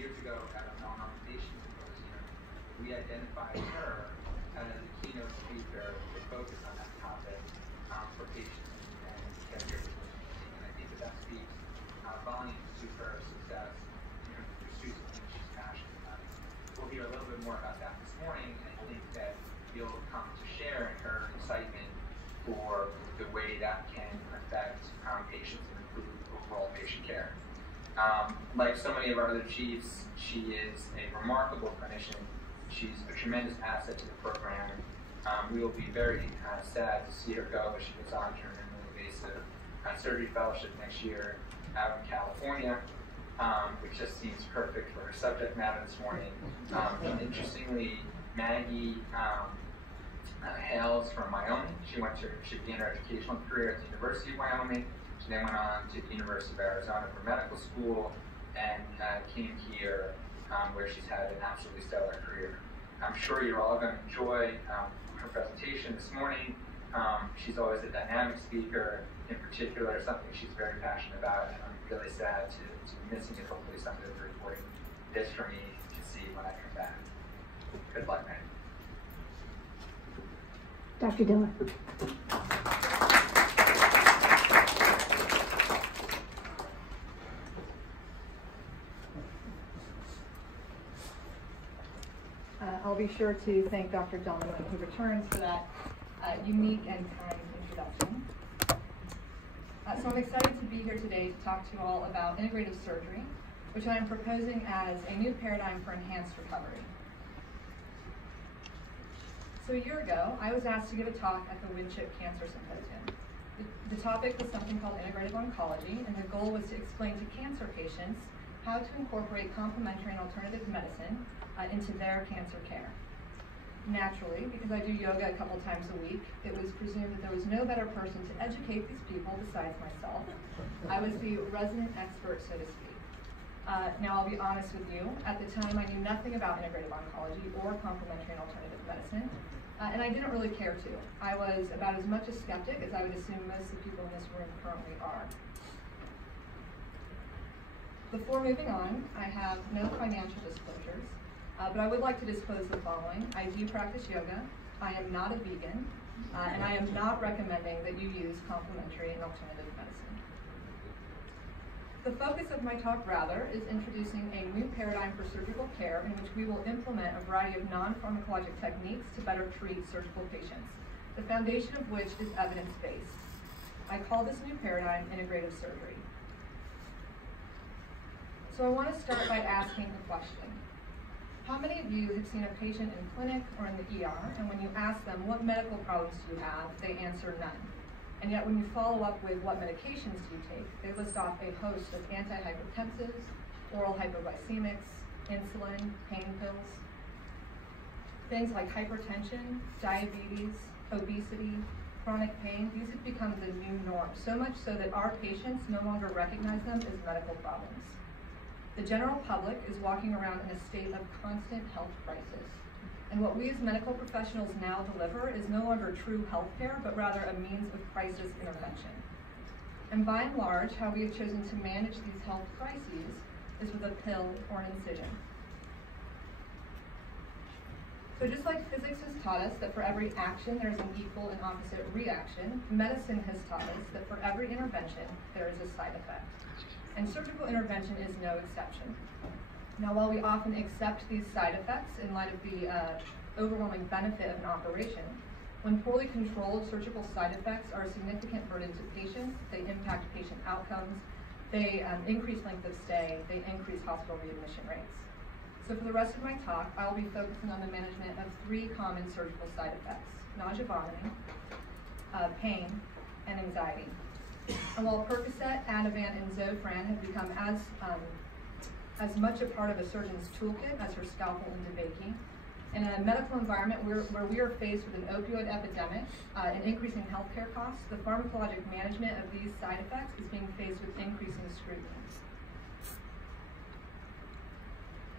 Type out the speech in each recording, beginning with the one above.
years ago at a non-occupation symposium, we identified her as a keynote speaker to focus on that topic for patients and caregivers. And I think that speaks volumes to her success in her pursuit of things she's passionate about. We'll hear a little bit more about that this morning, and I think that you'll come to share in her excitement for the way that can affect patients and improve overall patient care. Like so many of our other chiefs, she is a remarkable clinician. She's a tremendous asset to the program. We will be very sad to see her go as she goes on to her minimally invasive surgery fellowship next year out in California, which just seems perfect for her subject matter this morning. Interestingly, Maggie hails from Wyoming. She began her educational career at the University of Wyoming. She then went on to the University of Arizona for medical school and came here where she's had an absolutely stellar career. I'm sure you're all going to enjoy her presentation this morning. She's always a dynamic speaker, in particular, something she's very passionate about, and I'm really sad to be missing it. Hopefully somebody will be recording this for me to see when I come back. Good luck, man. Dr. Diller. I'll be sure to thank Dr. John when he returns for that unique and kind introduction. So I'm excited to be here today to talk to you all about integrative surgery, which I am proposing as a new paradigm for enhanced recovery. So a year ago, I was asked to give a talk at the Winship Cancer Symposium. The topic was something called Integrative Oncology, and the goal was to explain to cancer patients how to incorporate complementary and alternative medicine into their cancer care. Naturally, because I do yoga a couple times a week, it was presumed that there was no better person to educate these people besides myself. I was the resident expert, so to speak. Now, I'll be honest with you, at the time I knew nothing about integrative oncology or complementary and alternative medicine, and I didn't really care to. I was about as much a skeptic as I would assume most of the people in this room currently are. Before moving on, I have no financial disclosures, but I would like to disclose the following. I do practice yoga, I am not a vegan, and I am not recommending that you use complementary and alternative medicine. The focus of my talk, rather, is introducing a new paradigm for surgical care in which we will implement a variety of non-pharmacologic techniques to better treat surgical patients, the foundation of which is evidence-based. I call this new paradigm integrative surgery. So I want to start by asking a question. How many of you have seen a patient in clinic or in the ER, and when you ask them what medical problems do you have, they answer none? And yet when you follow up with what medications do you take, they list off a host of antihypertensives, oral hypoglycemics, insulin, pain pills. Things like hypertension, diabetes, obesity, chronic pain, these have become the new norm, so much so that our patients no longer recognize them as medical problems. The general public is walking around in a state of constant health crisis. And what we as medical professionals now deliver is no longer true health care, but rather a means of crisis intervention. And by and large, how we have chosen to manage these health crises is with a pill or an incision. So just like physics has taught us that for every action there is an equal and opposite reaction, medicine has taught us that for every intervention there is a side effect. And surgical intervention is no exception. Now, while we often accept these side effects in light of the overwhelming benefit of an operation, when poorly controlled, surgical side effects are a significant burden to patients. They impact patient outcomes, they increase length of stay, they increase hospital readmission rates. So for the rest of my talk, I will be focusing on the management of three common surgical side effects: nausea, vomiting, pain, and anxiety. And while Percocet, Ativan, and Zofran have become as much a part of a surgeon's toolkit as her scalpel and DeBakey, in a medical environment where we are faced with an opioid epidemic and increasing healthcare costs, the pharmacologic management of these side effects is being faced with increasing scrutiny.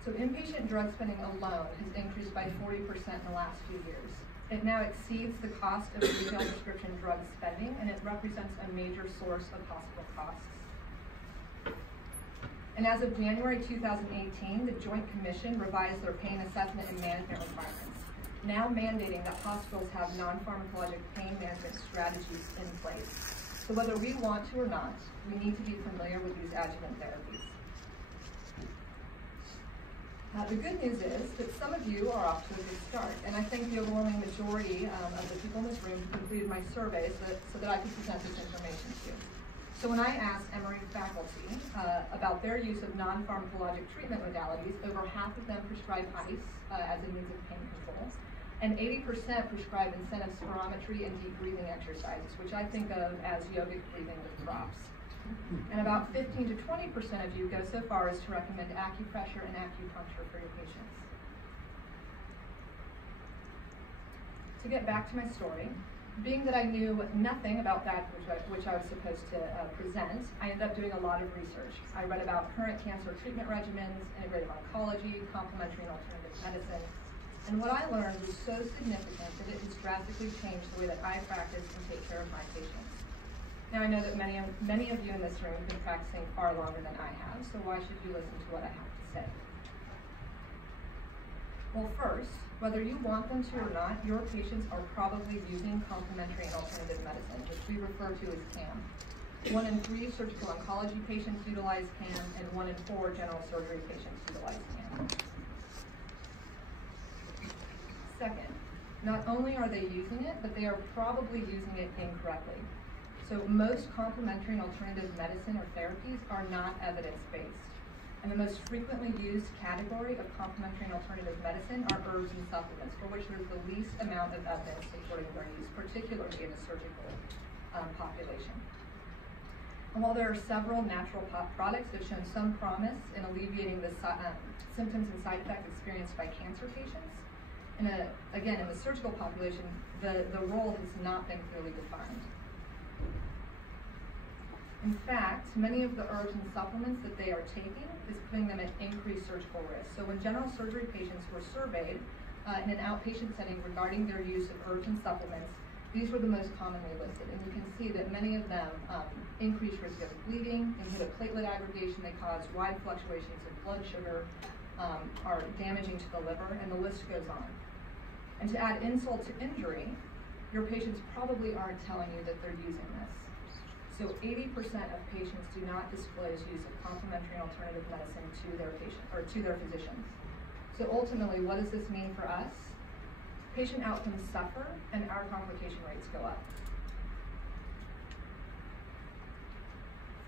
So inpatient drug spending alone has increased by 40% in the last few years. It now exceeds the cost of retail prescription drug spending, and it represents a major source of hospital costs. And as of January 2018, the Joint Commission revised their pain assessment and management requirements, now mandating that hospitals have non-pharmacologic pain management strategies in place. So whether we want to or not, we need to be familiar with these adjuvant therapies. The good news is that some of you are off to a good start, and I think the overwhelming majority of the people in this room completed my survey so that I could present this information to you. So when I asked Emory faculty about their use of non-pharmacologic treatment modalities, over half of them prescribed ice as a means of pain control, and 80% prescribed incentive spirometry and deep breathing exercises, which I think of as yogic breathing with drops. And about 15 to 20% of you go so far as to recommend acupressure and acupuncture for your patients. To get back to my story, being that I knew nothing about that which I was supposed to present, I ended up doing a lot of research. I read about current cancer treatment regimens, integrative oncology, complementary and alternative medicine, and what I learned was so significant that it has drastically changed the way that I practice and take care of my patients. Now I know that many of you in this room have been practicing far longer than I have, so why should you listen to what I have to say? Well, first, whether you want them to or not, your patients are probably using complementary and alternative medicine, which we refer to as CAM. 1 in 3 surgical oncology patients utilize CAM, and 1 in 4 general surgery patients utilize CAM. Second, not only are they using it, but they are probably using it incorrectly. So most complementary and alternative medicine or therapies are not evidence-based. And the most frequently used category of complementary and alternative medicine are herbs and supplements, for which there's the least amount of evidence supporting their use, particularly in the surgical population. And while there are several natural products that have shown some promise in alleviating the symptoms and side effects experienced by cancer patients, again, in the surgical population, the role has not been clearly defined. In fact, many of the herbs and supplements that they are taking is putting them at increased surgical risk. So when general surgery patients were surveyed in an outpatient setting regarding their use of herbs and supplements, these were the most commonly listed. And you can see that many of them increase risk of bleeding, inhibit platelet aggregation, they cause wide fluctuations in blood sugar, are damaging to the liver, and the list goes on. And to add insult to injury, your patients probably aren't telling you that they're using this. So 80% of patients do not disclose use of complementary and alternative medicine to their patient or to their physicians. So ultimately, what does this mean for us? Patient outcomes suffer and our complication rates go up.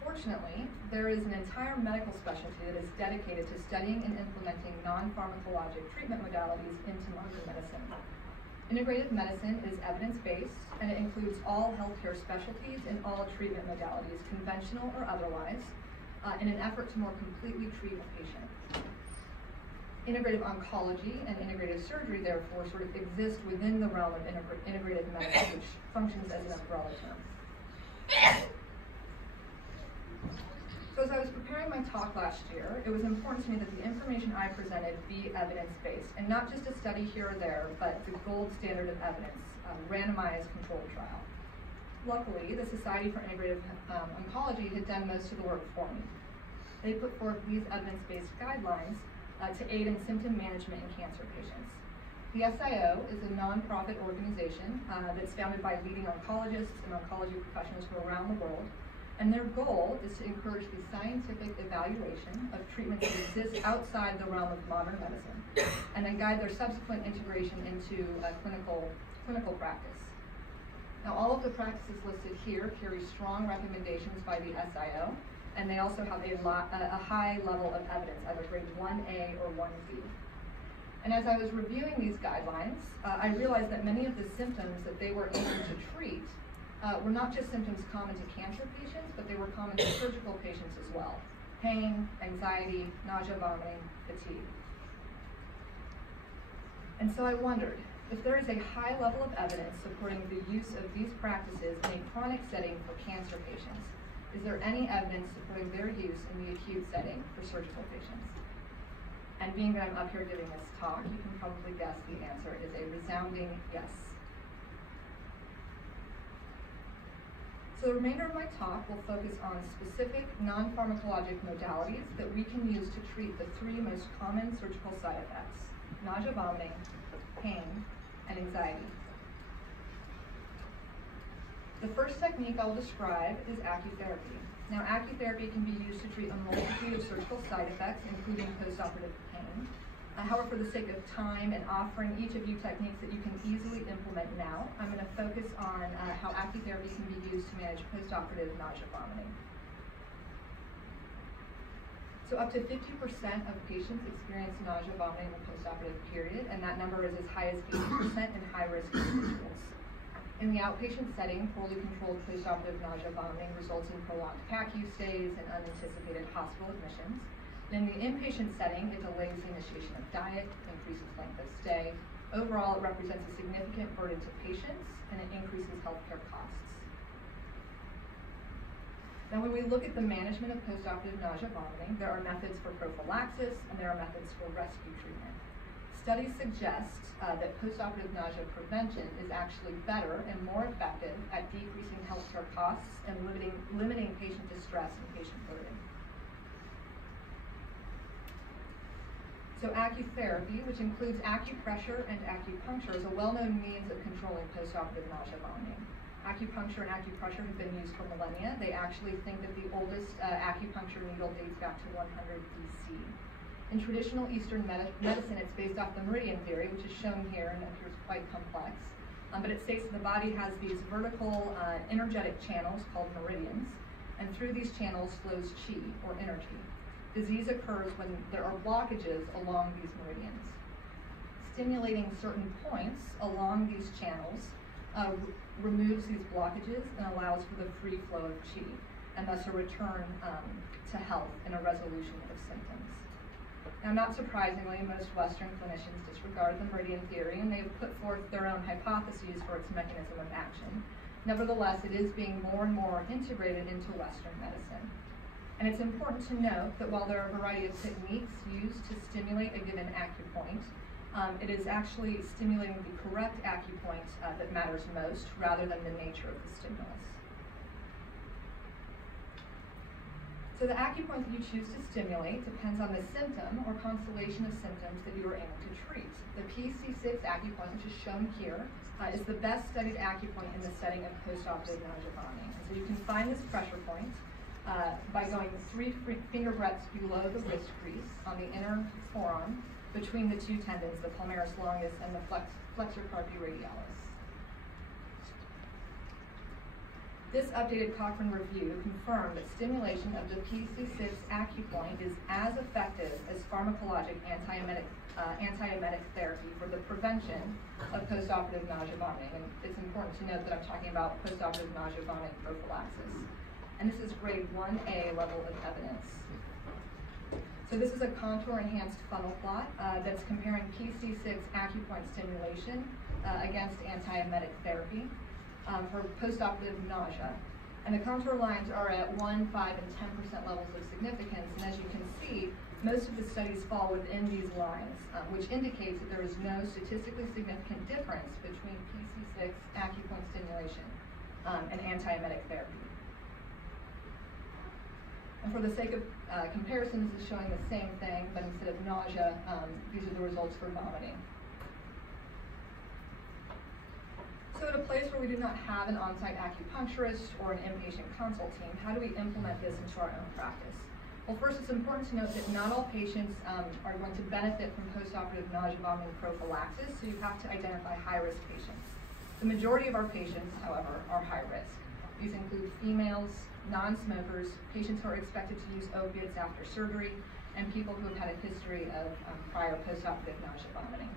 Fortunately, there is an entire medical specialty that is dedicated to studying and implementing non-pharmacologic treatment modalities into modern medicine. Integrative medicine is evidence-based, and it includes all healthcare specialties and all treatment modalities, conventional or otherwise, in an effort to more completely treat a patient. Integrative oncology and integrative surgery, therefore, sort of exist within the realm of integrative medicine, which functions as an umbrella term. So as I was preparing my talk last year, it was important to me that the information I presented be evidence-based, and not just a study here or there, but the gold standard of evidence, randomized controlled trial. Luckily, the Society for Integrative Oncology had done most of the work for me. They put forth these evidence-based guidelines to aid in symptom management in cancer patients. The SIO is a nonprofit organization that's founded by leading oncologists and oncology professionals from around the world. And their goal is to encourage the scientific evaluation of treatments that exist outside the realm of modern medicine, and then guide their subsequent integration into clinical practice. Now, all of the practices listed here carry strong recommendations by the SIO, and they also have a high level of evidence, either grade 1A or 1B. And as I was reviewing these guidelines, I realized that many of the symptoms that they were aiming to treat were not just symptoms common to cancer patients, but they were common to surgical patients as well. Pain, anxiety, nausea, vomiting, fatigue. And so I wondered, if there is a high level of evidence supporting the use of these practices in a chronic setting for cancer patients, is there any evidence supporting their use in the acute setting for surgical patients? And being that I'm up here giving this talk, you can probably guess the answer is a resounding yes. So the remainder of my talk will focus on specific non-pharmacologic modalities that we can use to treat the three most common surgical side effects: nausea, vomiting, pain, and anxiety. The first technique I will describe is Acutherapy. Now, Acutherapy can be used to treat a multitude of surgical side effects, including postoperative pain. However, for the sake of time and offering each of you techniques that you can easily implement now, I'm going to focus on how Acutherapy can be used to manage postoperative nausea, vomiting. So up to 50% of patients experience nausea, vomiting in the postoperative period, and that number is as high as 80% in high-risk individuals. In the outpatient setting, poorly controlled postoperative nausea, vomiting results in prolonged PACU stays and unanticipated hospital admissions. In the inpatient setting, it delays the initiation of diet, increases length of stay. Overall, it represents a significant burden to patients, and it increases healthcare costs. Now, when we look at the management of postoperative nausea, vomiting, there are methods for prophylaxis, and there are methods for rescue treatment. Studies suggest that postoperative nausea prevention is actually better and more effective at decreasing healthcare costs and limiting patient distress and patient burden. So Acutherapy, which includes acupressure and acupuncture, is a well-known means of controlling postoperative nausea, vomiting. Acupuncture and acupressure have been used for millennia. They actually think that the oldest acupuncture needle dates back to 100 BC. In traditional Eastern medicine, it's based off the meridian theory, which is shown here and appears quite complex. But it states that the body has these vertical energetic channels called meridians, and through these channels flows chi, or energy. Disease occurs when there are blockages along these meridians. Stimulating certain points along these channels removes these blockages and allows for the free flow of chi, and thus a return to health and a resolution of symptoms. Now, not surprisingly, most Western clinicians disregard the meridian theory, and they've put forth their own hypotheses for its mechanism of action. Nevertheless, it is being more and more integrated into Western medicine. And it's important to note that while there are a variety of techniques used to stimulate a given acupoint, it is actually stimulating the correct acupoint that matters most, rather than the nature of the stimulus. So the acupoint that you choose to stimulate depends on the symptom or constellation of symptoms that you are aiming to treat. The PC6 acupoint, which is shown here, is the best studied acupoint in the setting of postoperative nausea, vomiting. And so you can find this pressure point by going 3 finger breadths below the wrist crease on the inner forearm between the two tendons, the palmaris longus and the flexor carpi radialis. This updated Cochrane review confirmed that stimulation of the PC6 acupoint is as effective as pharmacologic antiemetic therapy for the prevention of postoperative nausea, vomiting. And it's important to note that I'm talking about postoperative nausea, vomiting prophylaxis. And this is grade 1A level of evidence. So this is a contour-enhanced funnel plot that's comparing PC6 acupoint stimulation against antiemetic therapy for postoperative nausea. And the contour lines are at 1, 5, and 10% levels of significance. And as you can see, most of the studies fall within these lines, which indicates that there is no statistically significant difference between PC6 acupoint stimulation and antiemetic therapy. And for the sake of comparison, this is showing the same thing, but instead of nausea, these are the results for vomiting. So at a place where we do not have an on-site acupuncturist or an inpatient consult team, how do we implement this into our own practice? Well, first, it's important to note that not all patients are going to benefit from postoperative nausea, vomiting prophylaxis, so you have to identify high-risk patients. The majority of our patients, however, are high risk. These include females, non-smokers, patients who are expected to use opiates after surgery, and people who have had a history of prior postoperative nausea, vomiting.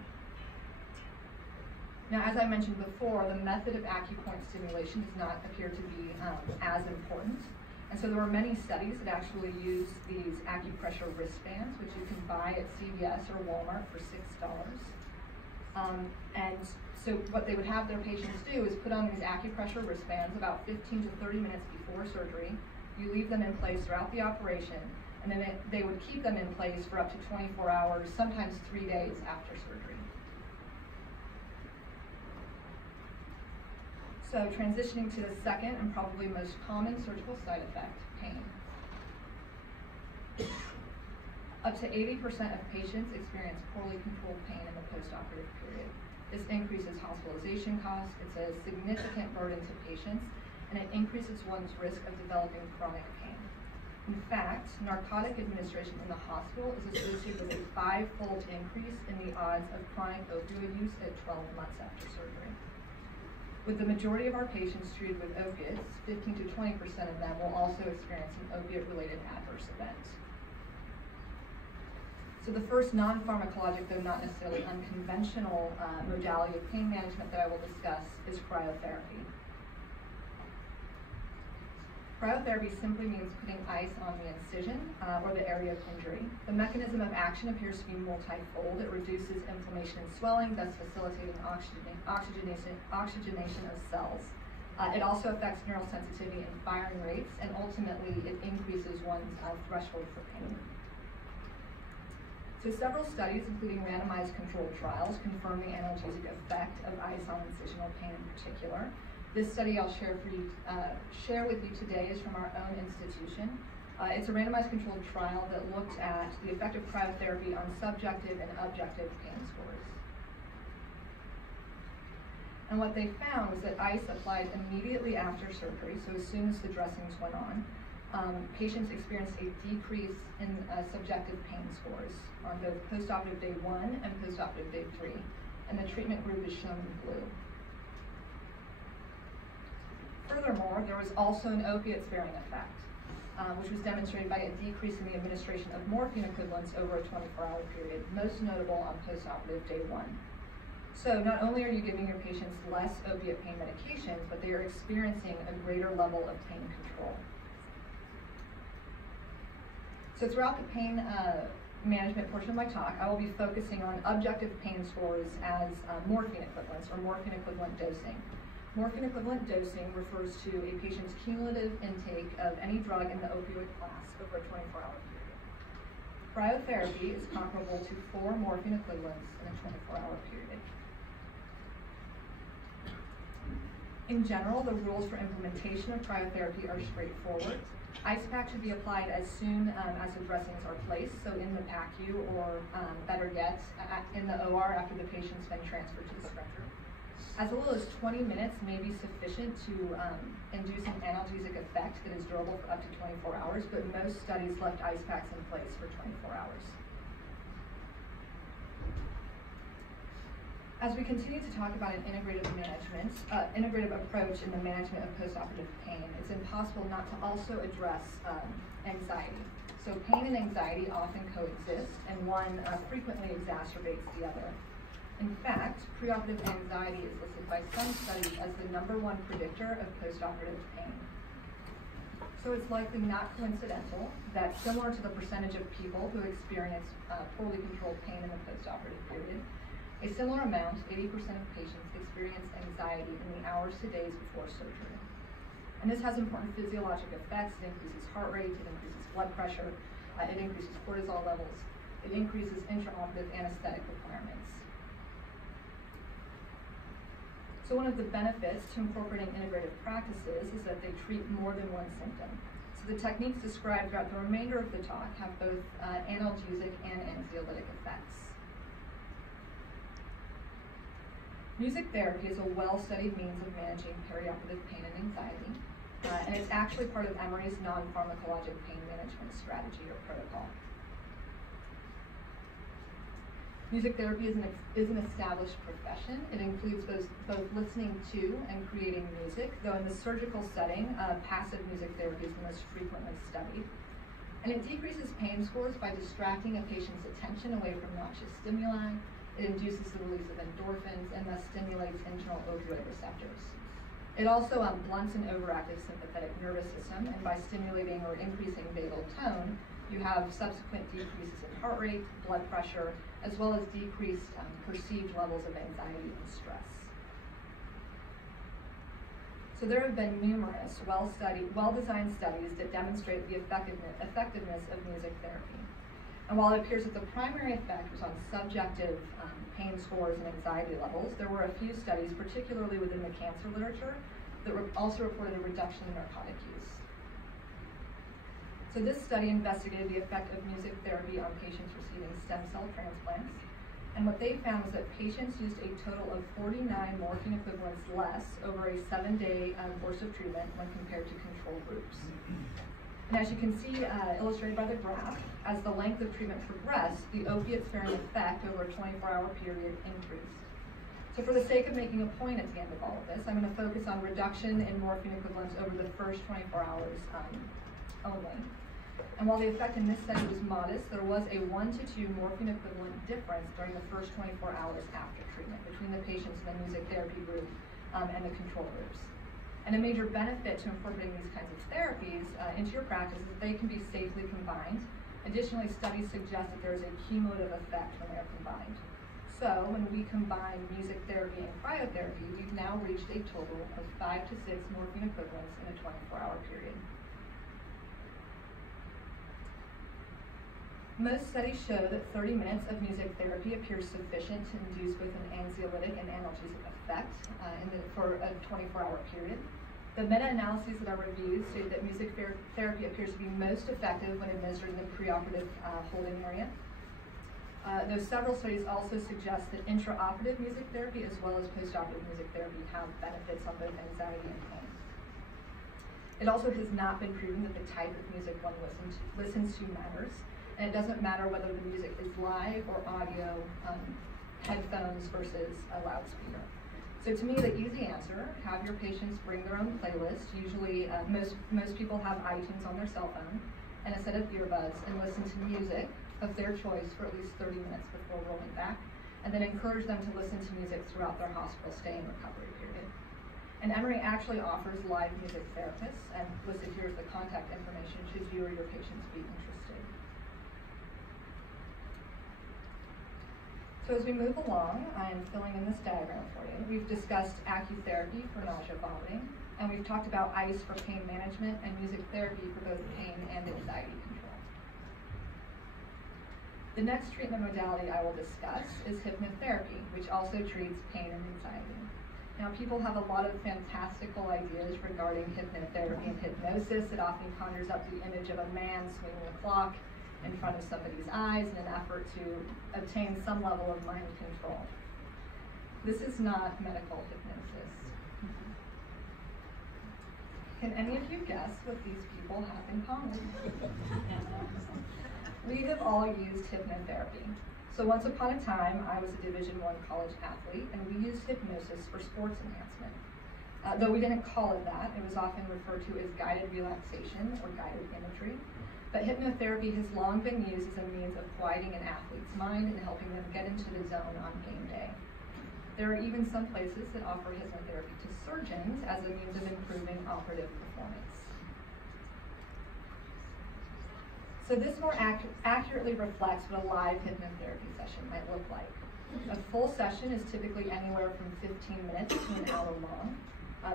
Now, as I mentioned before, the method of acupoint stimulation does not appear to be as important. And so there were many studies that actually use these Acupressure Wristbands, which you can buy at CVS or Walmart for $6. And so what they would have their patients do is put on these acupressure wristbands about 15 to 30 minutes before surgery. You leave them in place throughout the operation, and then they would keep them in place for up to 24 hours, sometimes 3 days after surgery. So transitioning to the second and probably most common surgical side effect, pain. Up to 80% of patients experience poorly controlled pain in the postoperative period. This increases hospitalization costs, it's a significant burden to patients, and it increases one's risk of developing chronic pain. In fact, narcotic administration in the hospital is associated with a 5-fold increase in the odds of chronic opioid use at 12 months after surgery. With the majority of our patients treated with opiates, 15 to 20% of them will also experience an opiate-related adverse event. So the first non-pharmacologic, though not necessarily unconventional modality of pain management that I will discuss is cryotherapy. Cryotherapy simply means putting ice on the incision or the area of injury. The mechanism of action appears to be multifold. It reduces inflammation and swelling, thus facilitating oxygenation of cells. It also affects neural sensitivity and firing rates, and ultimately it increases one's threshold for pain. So several studies, including randomized controlled trials, confirm the analgesic effect of ice on incisional pain in particular. This study I'll share with you today is from our own institution. It's a randomized controlled trial that looked at the effect of cryotherapy on subjective and objective pain scores. And what they found was that ice applied immediately after surgery, so as soon as the dressings went on, patients experienced a decrease in subjective pain scores on both postoperative day 1 and postoperative day 3. And the treatment group is shown in blue. Furthermore, there was also an opiate-sparing effect, which was demonstrated by a decrease in the administration of morphine equivalents over a 24-hour period, most notable on postoperative day 1. So not only are you giving your patients less opiate pain medications, but they are experiencing a greater level of pain control. So throughout the pain management portion of my talk, I will be focusing on objective pain scores as morphine equivalents or morphine equivalent dosing. Morphine equivalent dosing refers to a patient's cumulative intake of any drug in the opioid class over a 24-hour period. Cryotherapy is comparable to 4 morphine equivalents in a 24-hour period. In general, the rules for implementation of cryotherapy are straightforward. Ice pack should be applied as soon as the dressings are placed, so in the PACU or better yet, in the OR after the patient's been transferred to the stretcher. As little as 20 minutes may be sufficient to induce an analgesic effect that is durable for up to 24 hours, but most studies left ice packs in place for 24 hours. As we continue to talk about an integrative approach in the management of postoperative pain, it's impossible not to also address anxiety. So pain and anxiety often coexist, and one frequently exacerbates the other. In fact, preoperative anxiety is listed by some studies as the #1 predictor of postoperative pain. So it's likely not coincidental that, similar to the percentage of people who experience poorly controlled pain in the postoperative period, a similar amount, 80% of patients, experience anxiety in the hours to days before surgery. And this has important physiologic effects. It increases heart rate, it increases blood pressure, it increases cortisol levels, it increases intraoperative anesthetic requirements. So one of the benefits to incorporating integrative practices is that they treat more than one symptom. So the techniques described throughout the remainder of the talk have both analgesic and anxiolytic effects. Music therapy is a well-studied means of managing perioperative pain and anxiety, and it's actually part of Emory's non-pharmacologic pain management strategy or protocol. Music therapy is an established profession. It includes both listening to and creating music, though in the surgical setting, passive music therapy is the most frequently studied. And it decreases pain scores by distracting a patient's attention away from noxious stimuli. It induces the release of endorphins and thus stimulates internal opioid receptors. It also blunts an overactive sympathetic nervous system, and by stimulating or increasing vagal tone, you have subsequent decreases in heart rate, blood pressure, as well as decreased perceived levels of anxiety and stress. So there have been numerous well-designed studies that demonstrate the effectiveness of music therapy. And while it appears that the primary effect was on subjective pain scores and anxiety levels, there were a few studies, particularly within the cancer literature, that also reported a reduction in narcotic use. So this study investigated the effect of music therapy on patients receiving stem cell transplants. And what they found was that patients used a total of 49 morphine equivalents less over a 7-day course of treatment when compared to control groups. And as you can see illustrated by the graph, as the length of treatment progressed, the opiate-sparing effect over a 24-hour period increased. So for the sake of making a point at the end of all of this, I'm going to focus on reduction in morphine equivalents over the first 24 hours only. And while the effect in this study was modest, there was a 1 to 2 morphine equivalent difference during the first 24 hours after treatment between the patients in the music therapy group and the control groups. And a major benefit to incorporating these kinds of therapies into your practice is that they can be safely combined. Additionally, studies suggest that there is a cumulative effect when they are combined. So when we combine music therapy and cryotherapy, we've now reached a total of 5 to 6 morphine equivalents in a 24-hour period. Most studies show that 30 minutes of music therapy appears sufficient to induce both an anxiolytic and analgesic effect for a 24-hour period. The meta-analyses that I reviewed state that music therapy appears to be most effective when administered in the preoperative holding area. Though several studies also suggest that intraoperative music therapy as well as postoperative music therapy have benefits on both anxiety and pain. It also has not been proven that the type of music one listens to matters. And it doesn't matter whether the music is live or audio, headphones versus a loudspeaker. So to me, the easy answer, have your patients bring their own playlist. Usually, most people have iTunes on their cell phone and a set of earbuds and listen to music of their choice for at least 30 minutes before rolling back, and then encourage them to listen to music throughout their hospital stay and recovery period. And Emory actually offers live music therapists, and listed here is the contact information should you or your patients be interested. So as we move along, I'm filling in this diagram for you. We've discussed Acutherapy for nausea, vomiting, and we've talked about ice for pain management and music therapy for both pain and anxiety control. The next treatment modality I will discuss is hypnotherapy, which also treats pain and anxiety. Now, people have a lot of fantastical ideas regarding hypnotherapy and hypnosis. It often conjures up the image of a man swinging a clock in front of somebody's eyes in an effort to obtain some level of mind control. This is not medical hypnosis. Can any of you guess what these people have in common? We have all used hypnotherapy. So once upon a time, I was a Division I college athlete, and we used hypnosis for sports enhancement. Though we didn't call it that, it was often referred to as guided relaxation or guided imagery. But hypnotherapy has long been used as a means of quieting an athlete's mind and helping them get into the zone on game day. There are even some places that offer hypnotherapy to surgeons as a means of improving operative performance. So this more accurately reflects what a live hypnotherapy session might look like. A full session is typically anywhere from 15 minutes to an hour long.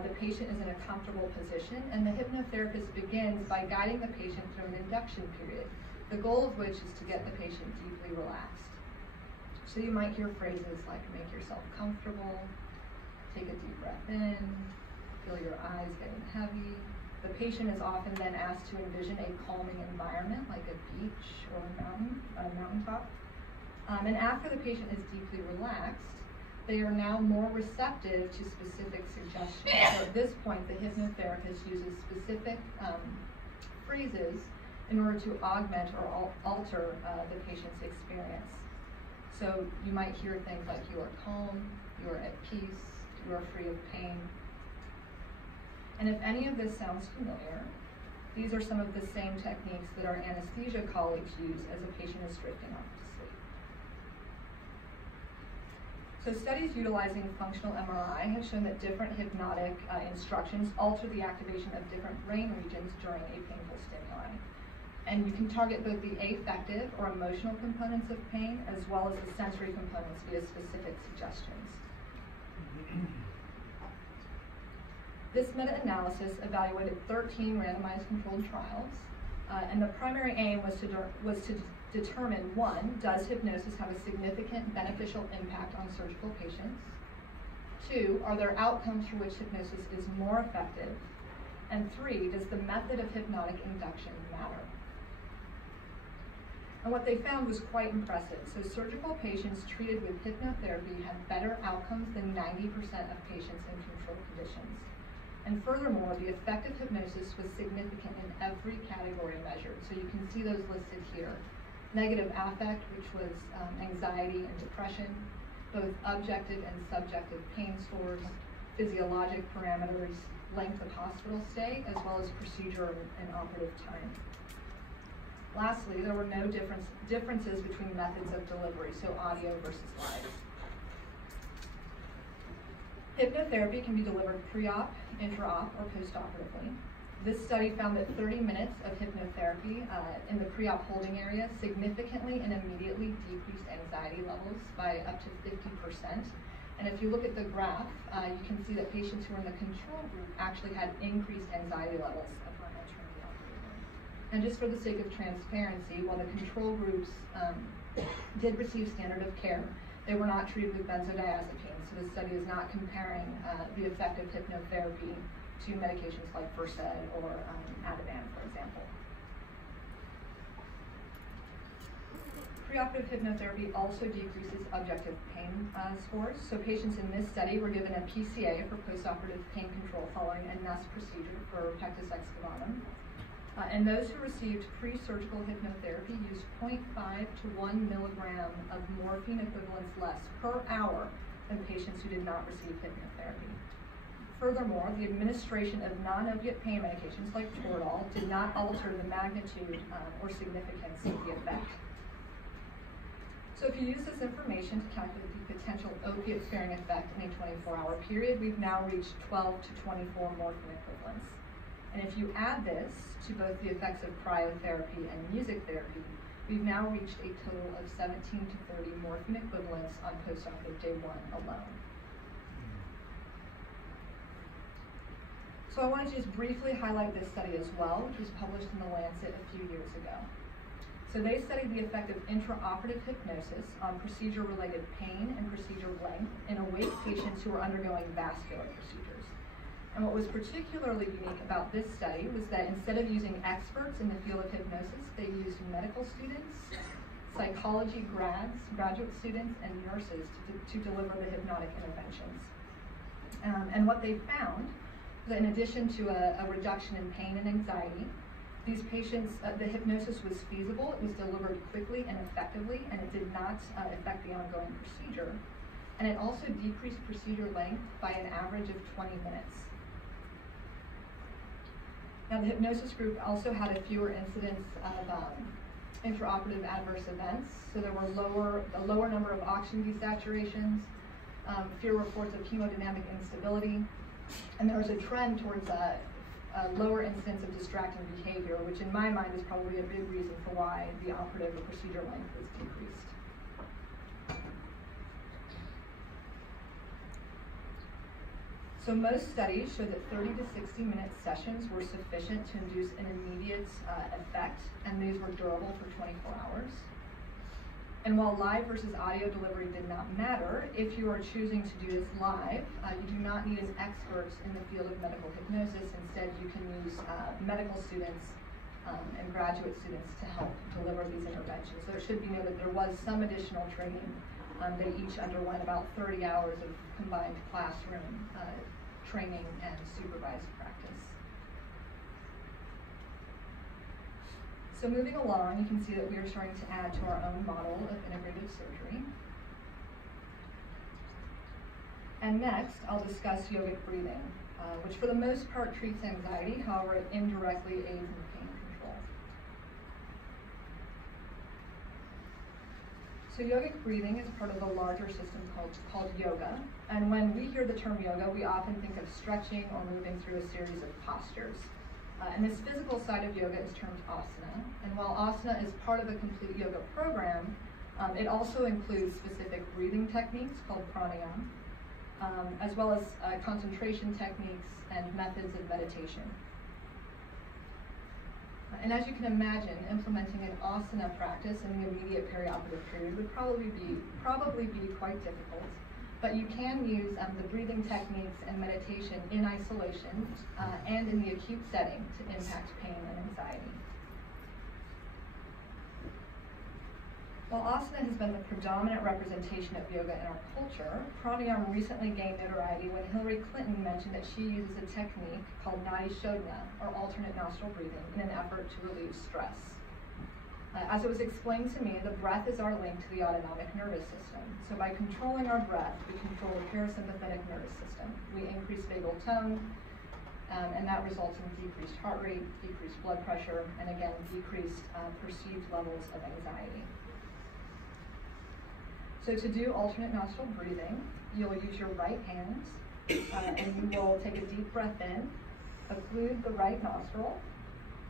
The patient is in a comfortable position, and the hypnotherapist begins by guiding the patient through an induction period, the goal of which is to get the patient deeply relaxed. So you might hear phrases like, make yourself comfortable, take a deep breath in, feel your eyes getting heavy. The patient is often then asked to envision a calming environment like a beach or a mountaintop. And after the patient is deeply relaxed, they are now more receptive to specific suggestions. So at this point, the hypnotherapist uses specific phrases in order to augment or alter the patient's experience. So you might hear things like, you are calm, you are at peace, you are free of pain. And if any of this sounds familiar, these are some of the same techniques that our anesthesia colleagues use as a patient is drifting off to sleep. So studies utilizing functional MRI have shown that different hypnotic instructions alter the activation of different brain regions during a painful stimuli. And you can target both the affective or emotional components of pain as well as the sensory components via specific suggestions. This meta-analysis evaluated 13 randomized controlled trials, and the primary aim was to determine, one, does hypnosis have a significant beneficial impact on surgical patients? 2, are there outcomes for which hypnosis is more effective? And 3, does the method of hypnotic induction matter? And what they found was quite impressive. So surgical patients treated with hypnotherapy had better outcomes than 90% of patients in control conditions. And furthermore, the effect of hypnosis was significant in every category measured. So you can see those listed here. Negative affect, which was anxiety and depression, both objective and subjective pain scores, physiologic parameters, length of hospital stay, as well as procedure and operative time. Lastly, there were no differences between methods of delivery, so audio versus live. Hypnotherapy can be delivered pre-op, intra-op, or post-operatively. This study found that 30 minutes of hypnotherapy in the pre-op holding area significantly and immediately decreased anxiety levels by up to 50%. And if you look at the graph, you can see that patients who were in the control group actually had increased anxiety levels upon entering the operating room. And just for the sake of transparency, while the control groups did receive standard of care, they were not treated with benzodiazepines. So this study is not comparing the effect of hypnotherapy to medications like Versed or Ativan, for example. Preoperative hypnotherapy also decreases objective pain scores. So patients in this study were given a PCA for postoperative pain control following a NES procedure for pectus excavatum. And those who received pre-surgical hypnotherapy used 0.5 to 1 milligram of morphine equivalents less per hour than patients who did not receive hypnotherapy. Furthermore, the administration of non-opiate pain medications like Toradol did not alter the magnitude or significance of the effect. So if you use this information to calculate the potential opiate-sparing effect in a 24-hour period, we've now reached 12 to 24 morphine equivalents. And if you add this to both the effects of cryotherapy and music therapy, we've now reached a total of 17 to 30 morphine equivalents on postoperative day 1 alone. So I wanted to just briefly highlight this study as well, which was published in The Lancet a few years ago. So they studied the effect of intraoperative hypnosis on procedure-related pain and procedure length in awake patients who were undergoing vascular procedures. And what was particularly unique about this study was that instead of using experts in the field of hypnosis, they used medical students, psychology graduate students, and nurses to deliver the hypnotic interventions. And what they found was that in addition to a reduction in pain and anxiety, these patients, the hypnosis was feasible, it was delivered quickly and effectively, and it did not affect the ongoing procedure. And it also decreased procedure length by an average of 20 minutes. Now, the hypnosis group also had a fewer incidents of intraoperative adverse events. So there were a lower number of oxygen desaturations, fewer reports of hemodynamic instability, and there was a trend towards a lower incidence of distracting behavior, which in my mind is probably a big reason for why the operative or procedure length was decreased. So most studies show that 30 to 60-minute sessions were sufficient to induce an immediate effect, and these were durable for 24 hours. And while live versus audio delivery did not matter, if you are choosing to do this live, you do not need an expert in the field of medical hypnosis. Instead, you can use medical students and graduate students to help deliver these interventions. So it should be noted there was some additional training. They each underwent about 30 hours of combined classroom training and supervised practice. So moving along, you can see that we are starting to add to our own model of integrative surgery. And next, I'll discuss yogic breathing, which for the most part treats anxiety, however, it indirectly aids in pain control. So yogic breathing is part of a larger system called yoga. And when we hear the term yoga, we often think of stretching or moving through a series of postures. And this physical side of yoga is termed asana. And while asana is part of a complete yoga program, it also includes specific breathing techniques called pranayama, as well as concentration techniques and methods of meditation. And as you can imagine, implementing an asana practice in the immediate perioperative period would probably be quite difficult. But you can use the breathing techniques and meditation in isolation and in the acute setting to impact pain and anxiety. While asana has been the predominant representation of yoga in our culture, pranayama recently gained notoriety when Hillary Clinton mentioned that she uses a technique called nadi shodhana, or alternate nostril breathing, in an effort to relieve stress. As it was explained to me, the breath is our link to the autonomic nervous system. So by controlling our breath, we control the parasympathetic nervous system. We increase vagal tone, and that results in decreased heart rate, decreased blood pressure, and again, decreased perceived levels of anxiety. So to do alternate nostril breathing, you'll use your right hand, and you will take a deep breath in, occlude the right nostril,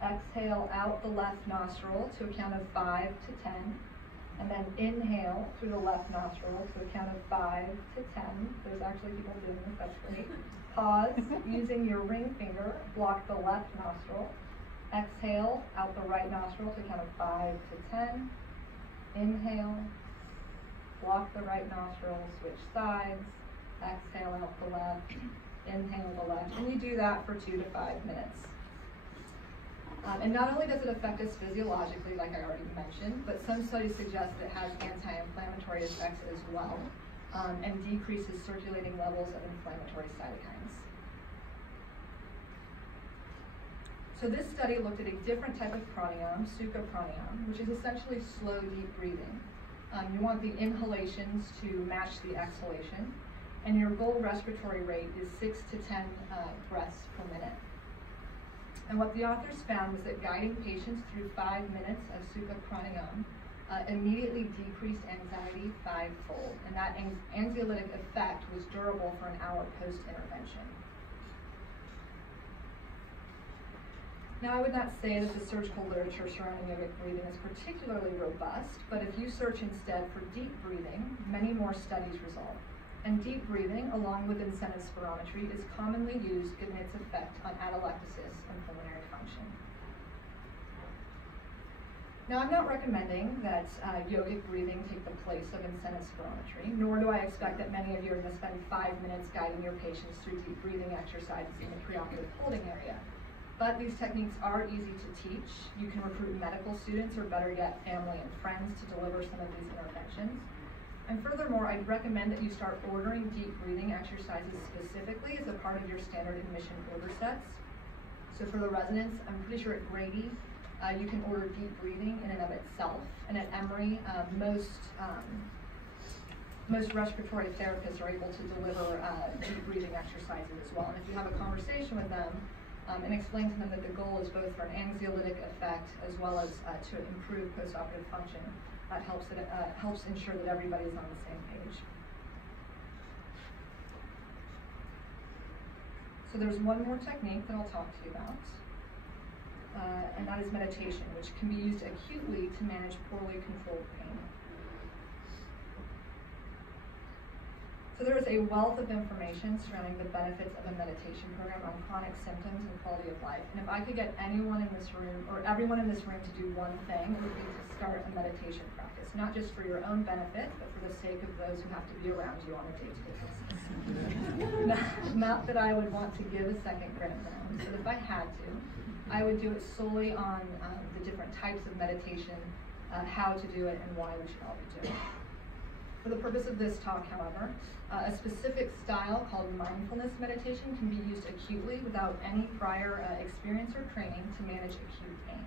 exhale out the left nostril to a count of 5 to 10, and then inhale through the left nostril to a count of 5 to 10. There's actually people doing this, that's great. Pause, using your ring finger, block the left nostril. Exhale out the right nostril to a count of 5 to 10. Inhale, block the right nostril, switch sides. Exhale out the left, inhale the left. And you do that for 2 to 5 minutes. And not only does it affect us physiologically, like I already mentioned, but some studies suggest that it has anti-inflammatory effects as well, and decreases circulating levels of inflammatory cytokines. So this study looked at a different type of pranayama, sukha pranayama, which is essentially slow, deep breathing. You want the inhalations to match the exhalation, and your goal respiratory rate is 6 to 10 breaths per minute. And what the authors found was that guiding patients through 5 minutes of sukha pranayama immediately decreased anxiety 5-fold, and that anxiolytic effect was durable for an hour post-intervention. Now, I would not say that the surgical literature surrounding yogic breathing is particularly robust, but if you search instead for deep breathing, many more studies result. And deep breathing, along with incentive spirometry, is commonly used given its effect on atelectasis and pulmonary function. Now, I'm not recommending that yogic breathing take the place of incentive spirometry, nor do I expect that many of you are going to spend 5 minutes guiding your patients through deep breathing exercises in the preoperative holding area. But these techniques are easy to teach. You can recruit medical students, or better yet, family and friends to deliver some of these interventions. And furthermore, I'd recommend that you start ordering deep breathing exercises specifically as a part of your standard admission order sets. So for the residents, I'm pretty sure at Grady, you can order deep breathing in and of itself. And at Emory, most respiratory therapists are able to deliver deep breathing exercises as well. And if you have a conversation with them and explain to them that the goal is both for an anxiolytic effect as well as to improve postoperative function, that helps ensure that everybody is on the same page. So there's one more technique that I'll talk to you about, and that is meditation, which can be used acutely to manage poorly controlled pain. So there is a wealth of information surrounding the benefits of a meditation program on chronic symptoms and quality of life. And if I could get anyone in this room, or everyone in this room, to do one thing, it would be to start a meditation practice, not just for your own benefit, but for the sake of those who have to be around you on a day-to-day basis. Not that I would want to give a second grant round, but if I had to, I would do it solely on the different types of meditation, how to do it, and why we should all be doing it. For the purpose of this talk, however, a specific style called Mindfulness Meditation can be used acutely without any prior experience or training to manage acute pain.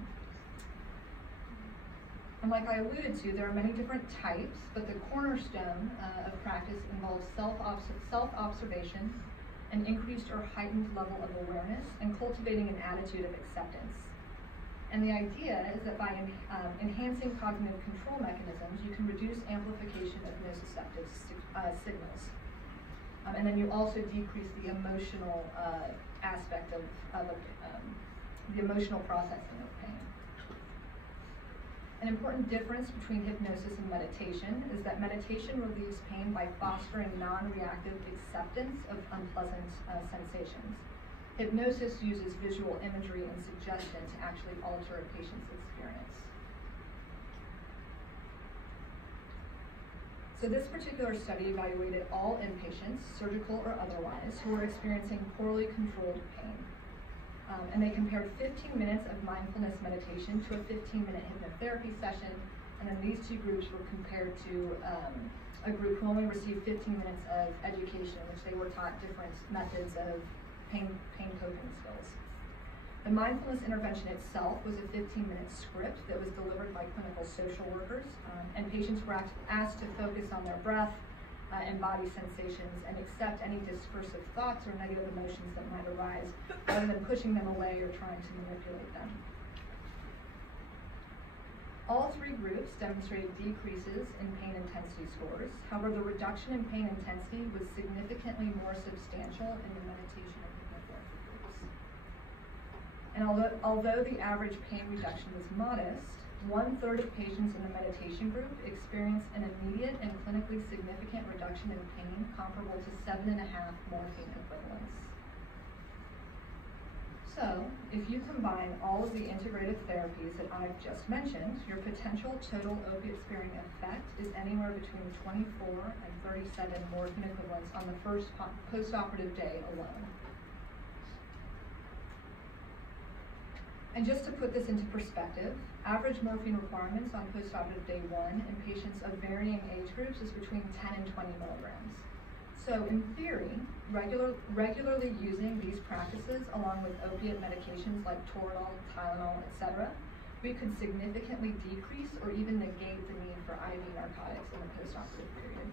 And like I alluded to, there are many different types, but the cornerstone of practice involves self-observation, an increased or heightened level of awareness, and cultivating an attitude of acceptance. And the idea is that by enhancing cognitive control mechanisms, you can reduce amplification of nociceptive signals. And then you also decrease the emotional aspect of the emotional processing of pain. An important difference between hypnosis and meditation is that meditation relieves pain by fostering non-reactive acceptance of unpleasant sensations. Hypnosis uses visual imagery and suggestion to actually alter a patient's experience. So this particular study evaluated all inpatients, surgical or otherwise, who were experiencing poorly controlled pain. And they compared 15 minutes of mindfulness meditation to a 15-minute hypnotherapy session, and then these two groups were compared to a group who only received 15 minutes of education, in which they were taught different methods of pain coping skills. The mindfulness intervention itself was a 15-minute script that was delivered by clinical social workers, and patients were asked to focus on their breath and body sensations and accept any discursive thoughts or negative emotions that might arise, rather than pushing them away or trying to manipulate them. All three groups demonstrated decreases in pain intensity scores. However, the reduction in pain intensity was significantly more substantial in the meditation and hypnotherapy groups. And although the average pain reduction was modest, 1/3 of patients in the meditation group experienced an immediate and clinically significant reduction in pain comparable to 7.5 morphine equivalents. So, if you combine all of the integrative therapies that I've just mentioned, your potential total opiate-sparing effect is anywhere between 24 and 37 morphine equivalents on the first post-operative day alone. And just to put this into perspective, average morphine requirements on post-operative day 1 in patients of varying age groups is between 10 and 20 milligrams. So in theory, regularly using these practices along with opiate medications like Toradol, Tylenol, etc., we could significantly decrease or even negate the need for IV narcotics in the post-operative period.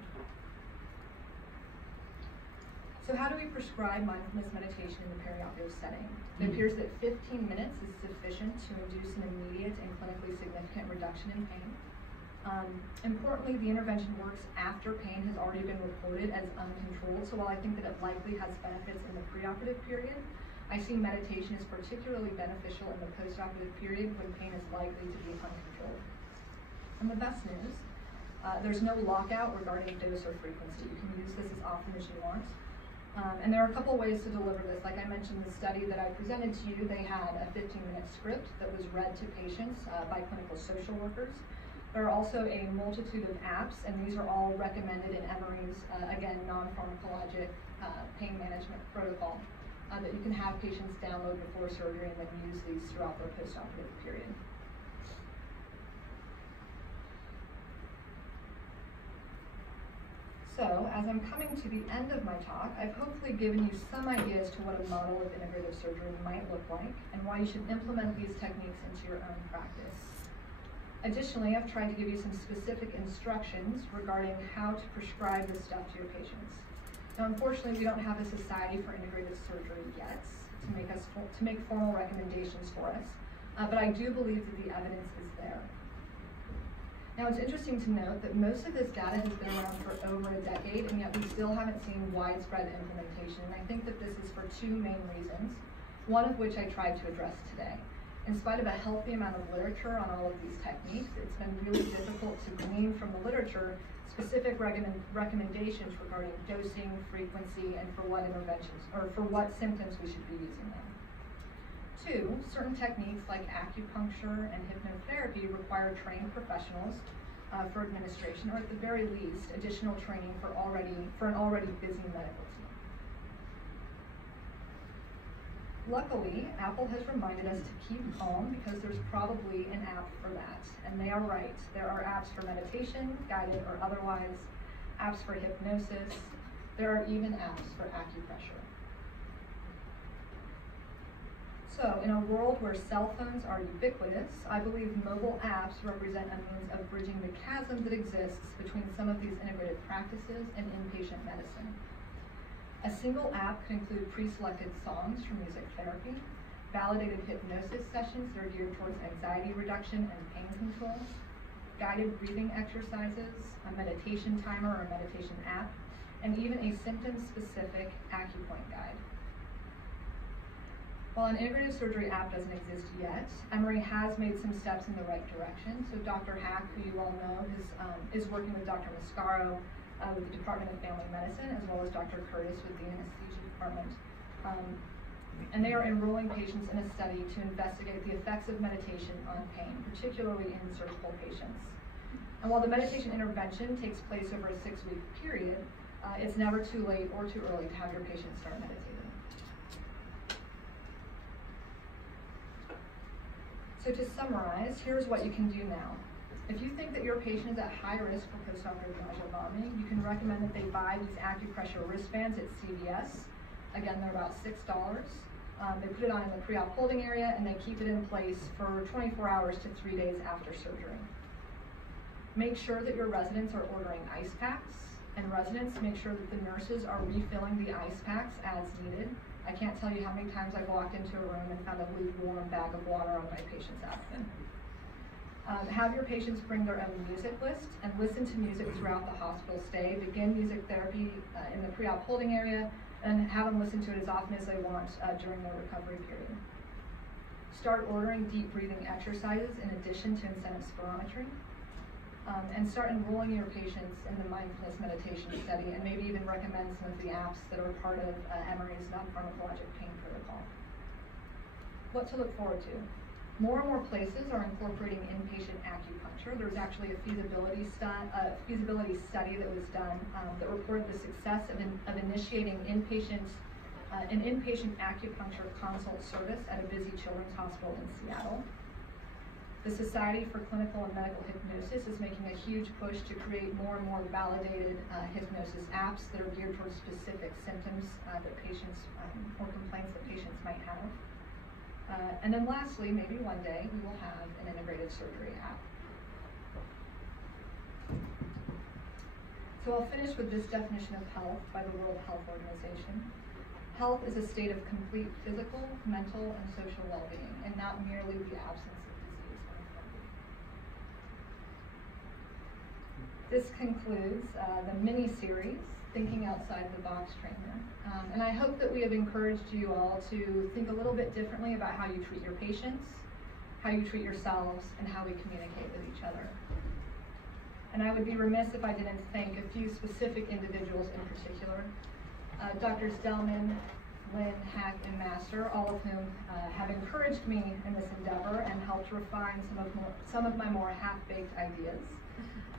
So how do we prescribe mindfulness meditation in the perioperative setting? It appears that 15 minutes is sufficient to induce an immediate and clinically significant reduction in pain. Importantly, the intervention works after pain has already been reported as uncontrolled, so while I think that it likely has benefits in the preoperative period, I see meditation as particularly beneficial in the postoperative period when pain is likely to be uncontrolled. And the best news, there's no lockout regarding dose or frequency. You can use this as often as you want. And there are a couple ways to deliver this. Like I mentioned, the study that I presented to you, they had a 15-minute script that was read to patients by clinical social workers. There are also a multitude of apps, and these are all recommended in Emory's, again, non-pharmacologic pain management protocol that you can have patients download before surgery and then use these throughout their postoperative period. So, as I'm coming to the end of my talk, I've hopefully given you some ideas to what a model of integrative surgery might look like and why you should implement these techniques into your own practice. Additionally, I've tried to give you some specific instructions regarding how to prescribe this stuff to your patients. Now, unfortunately, we don't have a society for integrative surgery yet to make formal recommendations for us, but I do believe that the evidence is there. Now, it's interesting to note that most of this data has been around for over a decade, and yet we still haven't seen widespread implementation. And I think that this is for two main reasons, one of which I tried to address today. In spite of a healthy amount of literature on all of these techniques, it's been really difficult to glean from the literature specific recommendations regarding dosing, frequency, and for what interventions, or for what symptoms we should be using them. Two, certain techniques like acupuncture and hypnotherapy require trained professionals for administration, or at the very least, additional training for an already busy medical team. Luckily, Apple has reminded us to keep calm because there's probably an app for that, and they are right. There are apps for meditation, guided or otherwise, apps for hypnosis. There are even apps for acupressure. So, in a world where cell phones are ubiquitous, I believe mobile apps represent a means of bridging the chasm that exists between some of these integrative practices and inpatient medicine. A single app could include pre-selected songs for music therapy, validated hypnosis sessions that are geared towards anxiety reduction and pain control, guided breathing exercises, a meditation timer or meditation app, and even a symptom-specific acupoint guide. While an integrative surgery app doesn't exist yet, Emory has made some steps in the right direction. So Dr. Hack, who you all know, is working with Dr. Mascaro with the Department of Family Medicine, as well as Dr. Curtis with the Anesthesia Department. And they are enrolling patients in a study to investigate the effects of meditation on pain, particularly in surgical patients. And while the meditation intervention takes place over a 6-week period, it's never too late or too early to have your patient start meditating. So to summarize, here's what you can do now. If you think that your patient is at high risk for postoperative nausea and vomiting, you can recommend that they buy these Acupressure Wristbands at CVS. Again, they're about $6. They put it on in the pre-op holding area, and they keep it in place for 24 hours to 3 days after surgery. Make sure that your residents are ordering ice packs, and residents make sure that the nurses are refilling the ice packs as needed. I can't tell you how many times I've walked into a room and found a lukewarm bag of water on my patient's abdomen. Have your patients bring their own music list and listen to music throughout the hospital stay. Begin music therapy in the pre-op holding area and have them listen to it as often as they want during their recovery period. Start ordering deep breathing exercises in addition to incentive spirometry. And start enrolling your patients in the Mindfulness Meditation study, and maybe even recommend some of the apps that are part of Emory's non-pharmacologic pain protocol. What to look forward to? More and more places are incorporating inpatient acupuncture. There was actually a feasibility study that was done that reported the success of initiating an inpatient acupuncture consult service at a busy children's hospital in Seattle. The Society for Clinical and Medical Hypnosis is making a huge push to create more and more validated hypnosis apps that are geared towards specific symptoms that patients or complaints that patients might have. And then lastly, maybe one day, we will have an integrative surgery app. So I'll finish with this definition of health by the World Health Organization. Health is a state of complete physical, mental, and social well-being, and not merely the absence of disease or infirmity. This concludes the mini-series, Thinking Outside the Box Trainer. And I hope that we have encouraged you all to think a little bit differently about how you treat your patients, how you treat yourselves, and how we communicate with each other. And I would be remiss if I didn't thank a few specific individuals in particular. Drs. Delman, Lynn, Hack, and Master, all of whom have encouraged me in this endeavor and helped refine some of my more half-baked ideas.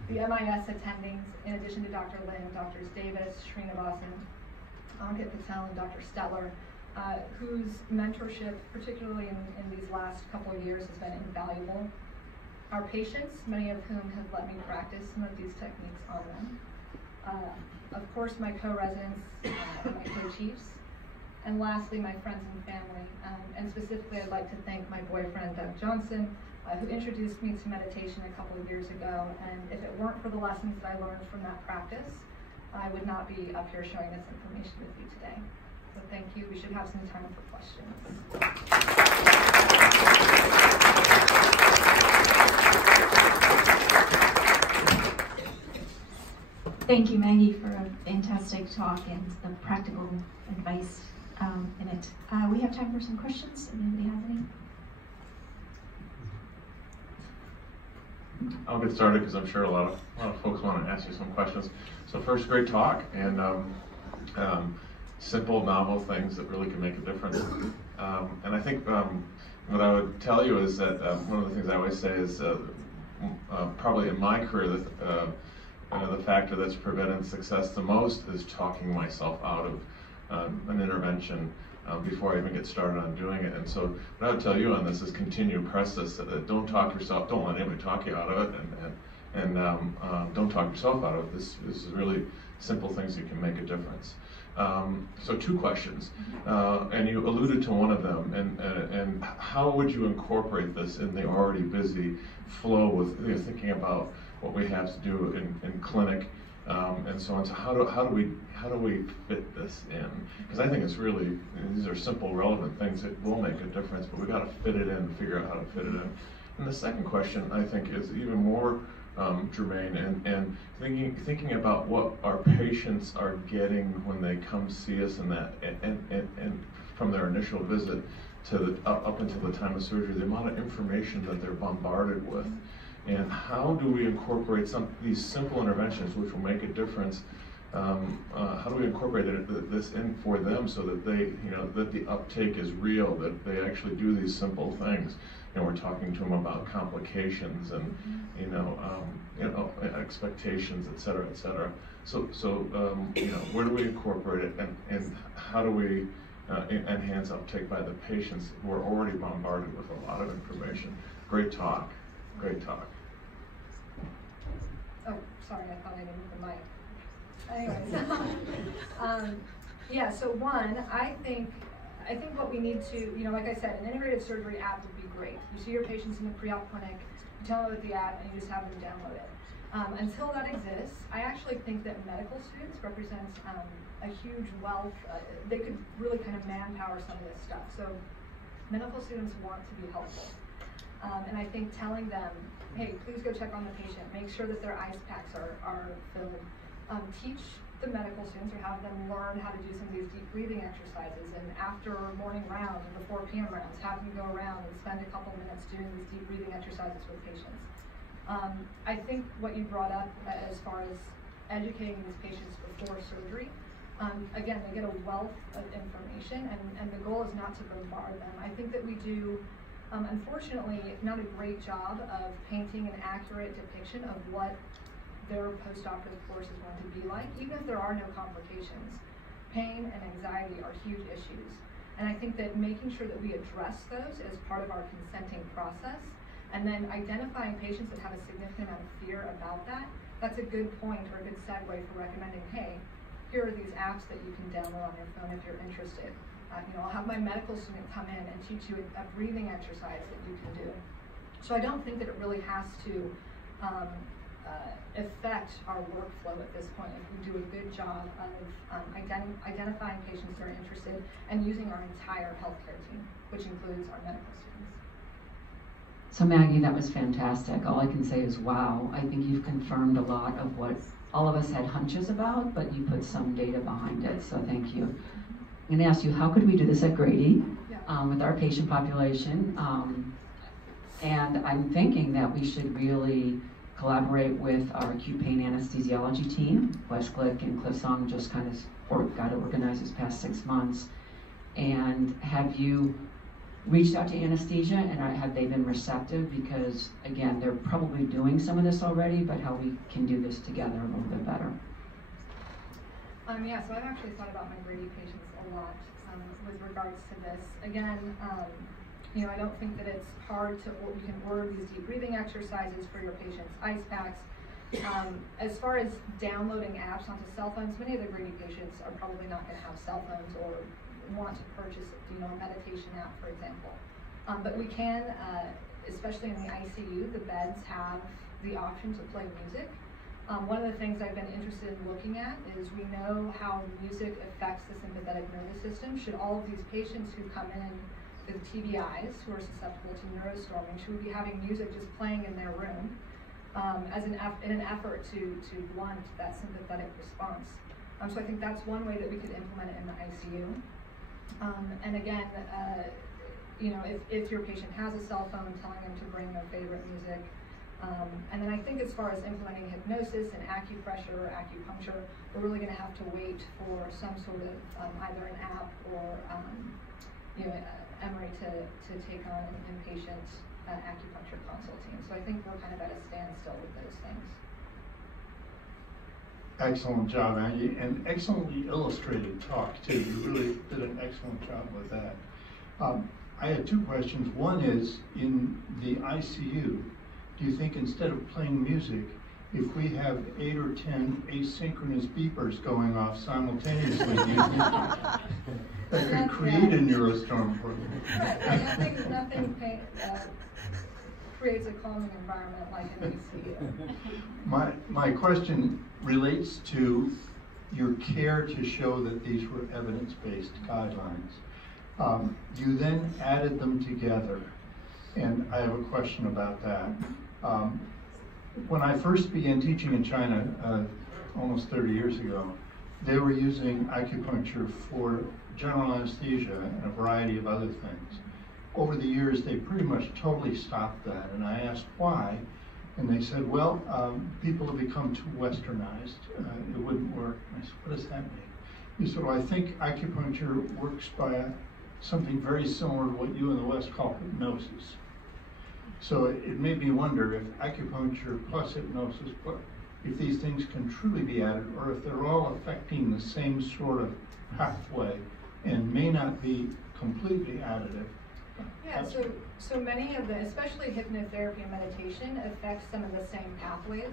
The MIS attendings, in addition to Dr. Lynn, Drs. Davis, Srinivasan, Ankit Patel, and Dr. Steller, whose mentorship, particularly in these last couple of years, has been invaluable. Our patients, many of whom have let me practice some of these techniques on them. Of course, my co-residents and my co-chiefs. And lastly, my friends and family. And specifically, I'd like to thank my boyfriend, Doug Johnson, who introduced me to meditation a couple of years ago. And if it weren't for the lessons that I learned from that practice, I would not be up here sharing this information with you today. So thank you. We should have some time for questions. Thank you, Maggie, for a fantastic talk and the practical advice in it. We have time for some questions. If anybody has any? I'll get started because I'm sure a lot of folks want to ask you some questions. So first, great talk, and simple, novel things that really can make a difference. And I think what I would tell you is that one of the things I always say is probably in my career, the factor that's prevented success the most is talking myself out of an intervention before I even get started on doing it. And so what I would tell you on this is continue to press this. Don't talk yourself, don't let anybody talk you out of it, and don't talk yourself out of it. This is really simple things that can make a difference. So two questions, and you alluded to one of them, and how would you incorporate this in the already busy flow with thinking about what we have to do in clinic and so on. So how do we fit this in? Because I think it's really, these are simple, relevant things that will make a difference, but we've got to fit it in, figure out how to fit it in. And the second question, I think, is even more germane, and thinking about what our patients are getting when they come see us, and from their initial visit to up until the time of surgery, the amount of information that they're bombarded with. And how do we incorporate these simple interventions which will make a difference? How do we incorporate this in for them so that they, that the uptake is real, that they actually do these simple things? we're talking to them about complications and expectations, et cetera, et cetera. So where do we incorporate it, and how do we enhance uptake by the patients who are already bombarded with a lot of information? Great talk. Great talk. Oh, sorry, I thought I didn't move the mic. Anyways, yeah. So one, I think what we need to, like I said, an integrative surgery app would be great. You see your patients in the pre-op clinic, you download the app, and you just have them download it. Until that exists, I actually think that medical students represents a huge wealth. They could really kind of manpower some of this stuff. So medical students want to be helpful. And I think telling them, hey, please go check on the patient, make sure that their ice packs are filled. Teach the medical students or have them learn how to do some of these deep breathing exercises, and after morning rounds or before PM rounds, have them go around and spend a couple minutes doing these deep breathing exercises with patients. I think what you brought up as far as educating these patients before surgery, again, they get a wealth of information, and the goal is not to bombard them. I think that we do, unfortunately, not a great job of painting an accurate depiction of what their post-operative course is going to be like, even if there are no complications. Pain and anxiety are huge issues. And I think that making sure that we address those as part of our consenting process, and then identifying patients that have a significant amount of fear about that, that's a good point or a good segue for recommending, hey, here are these apps that you can download on your phone if you're interested. I'll have my medical student come in and teach you a breathing exercise that you can do. So I don't think that it really has to affect our workflow at this point if we do a good job of identifying patients that are interested and using our entire healthcare team, which includes our medical students. So Maggie, that was fantastic. All I can say is wow. I think you've confirmed a lot of what all of us had hunches about, but you put some data behind it, so thank you. I'm going to ask you, how could we do this at Grady with our patient population? And I'm thinking that we should really collaborate with our acute pain anesthesiology team. Wes Glick and Cliff Song just kind of got organized this past 6 months. And have you reached out to anesthesia, and have they been receptive? Because again, they're probably doing some of this already, but how we can do this together a little bit better. Yeah, so I've actually thought about my Grady patients a lot with regards to this. Again, I don't think that it's hard to, you can order these deep breathing exercises for your patients' ice packs. As far as downloading apps onto cell phones, many of the Grady patients are probably not going to have cell phones or want to purchase, a meditation app, for example. But we can, especially in the ICU, the beds have the option to play music. One of the things I've been interested in looking at is we know how music affects the sympathetic nervous system. Should all of these patients who come in with TBIs, who are susceptible to neurostorming, should we be having music just playing in their room in an effort to blunt that sympathetic response? So I think that's one way that we could implement it in the ICU. And again, if your patient has a cell phone, telling them to bring their favorite music. And then I think as far as implementing hypnosis and acupressure or acupuncture, we're really going to have to wait for some sort of either an app or Emory to take on an inpatient acupuncture consult team. So I think we're kind of at a standstill with those things. Excellent job, Maggie, and excellently illustrated talk too. You really did an excellent job with that. I had two questions. One is, in the ICU, do you think instead of playing music, if we have 8 or 10 asynchronous beepers going off simultaneously, do you think that could create a neurostorm for them? Right, nothing creates a calming environment like an ICU. My question relates to your care to show that these were evidence-based guidelines. You then added them together, and I have a question about that. When I first began teaching in China almost 30 years ago, they were using acupuncture for general anesthesia and a variety of other things. Over the years, they pretty much totally stopped that, and I asked why, and they said, well, people have become too westernized. It wouldn't work. And I said, what does that mean? He said, well, I think acupuncture works by something very similar to what you in the West call hypnosis. So it made me wonder if acupuncture plus hypnosis, if these things can truly be added, or if they're all affecting the same sort of pathway and may not be completely additive. Yeah, so many of the, especially hypnotherapy and meditation, affect some of the same pathways.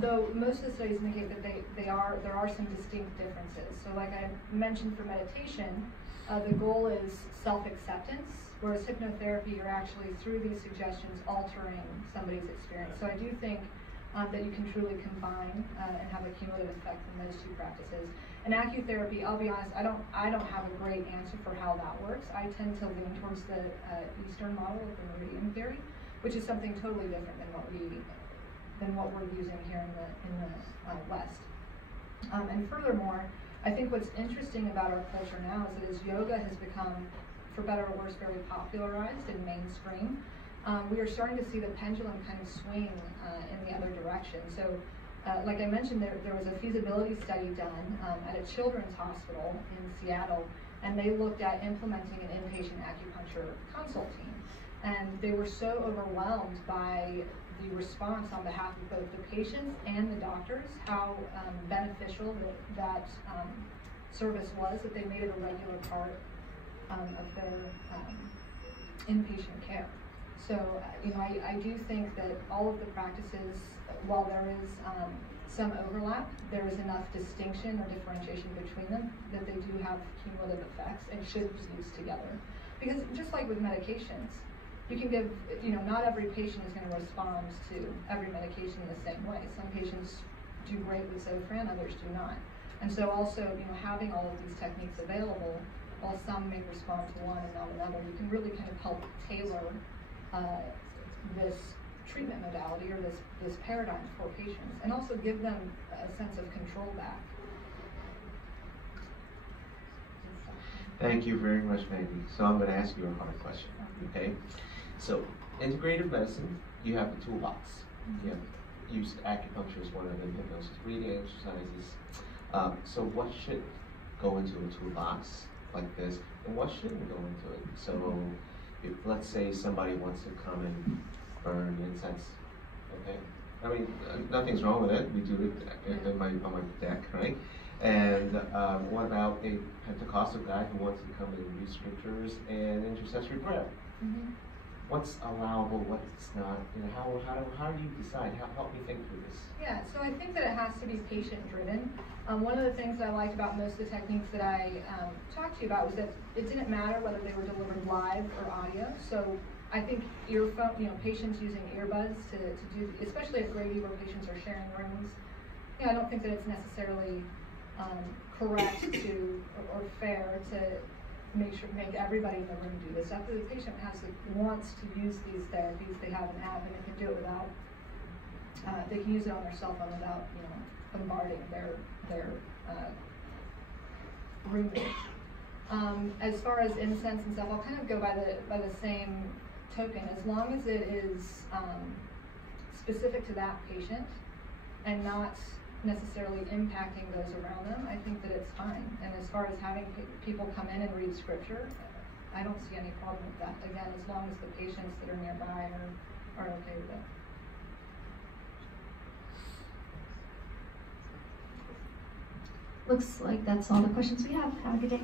Though most of the studies indicate that there are some distinct differences. So like I mentioned for meditation, the goal is self-acceptance, whereas hypnotherapy, you're actually, through these suggestions, altering somebody's experience. So I do think that you can truly combine and have a cumulative effect in those two practices. And Acutherapy, I'll be honest, I don't have a great answer for how that works. I tend to lean towards the Eastern model of the meridian theory, which is something totally different than what we're using here in the West. And furthermore, I think what's interesting about our culture now is that as yoga has become, for better or worse, very popularized and mainstream, we are starting to see the pendulum kind of swing in the other direction. So, like I mentioned, there was a feasibility study done at a children's hospital in Seattle, and they looked at implementing an inpatient acupuncture consult team. And they were so overwhelmed by the response on behalf of both the patients and the doctors, how beneficial that service was, that they made it a regular part of their inpatient care. So, I do think that all of the practices, while there is some overlap, there is enough distinction or differentiation between them that they do have cumulative effects and should be used together. Because just like with medications, you can give, not every patient is going to respond to every medication in the same way. Some patients do great with Zofran, others do not. And so also, having all of these techniques available, while some may respond to one and not another, you can really kind of help tailor this treatment modality or this paradigm for patients, and also give them a sense of control back. Thank you very much, Maggie. So I'm going to ask you a hard question, okay? So, integrative medicine, you have the toolbox. You have used acupuncture as one of them, hypnosis, breathing exercises. So what should go into a toolbox like this, and what shouldn't go into it? So, if, let's say somebody wants to come and burn incense, okay? I mean, nothing's wrong with it. We do it on my deck, right? And what about a Pentecostal guy who wants to come and read scriptures and intercessory prayer? Mm-hmm. What's allowable, what's not? How do you decide? Help me think through this. Yeah, so I think that it has to be patient-driven. One of the things that I liked about most of the techniques that I talked to you about was that it didn't matter whether they were delivered live or audio. So I think earphone, patients using earbuds to do, especially at Grady where patients are sharing rooms. I don't think that it's necessarily correct or fair to make everybody in the room do this. After the patient wants to use these therapies, they have an app and they can do it without. They can use it on their cell phone without bombarding their roommates. As far as incense and stuff, I'll kind of go by the same token. As long as it is specific to that patient and not necessarily impacting those around them, I think that it's fine. And as far as having people come in and read scripture, I don't see any problem with that. Again, as long as the patients that are nearby are okay with it. Looks like that's all the questions we have. Have a good day.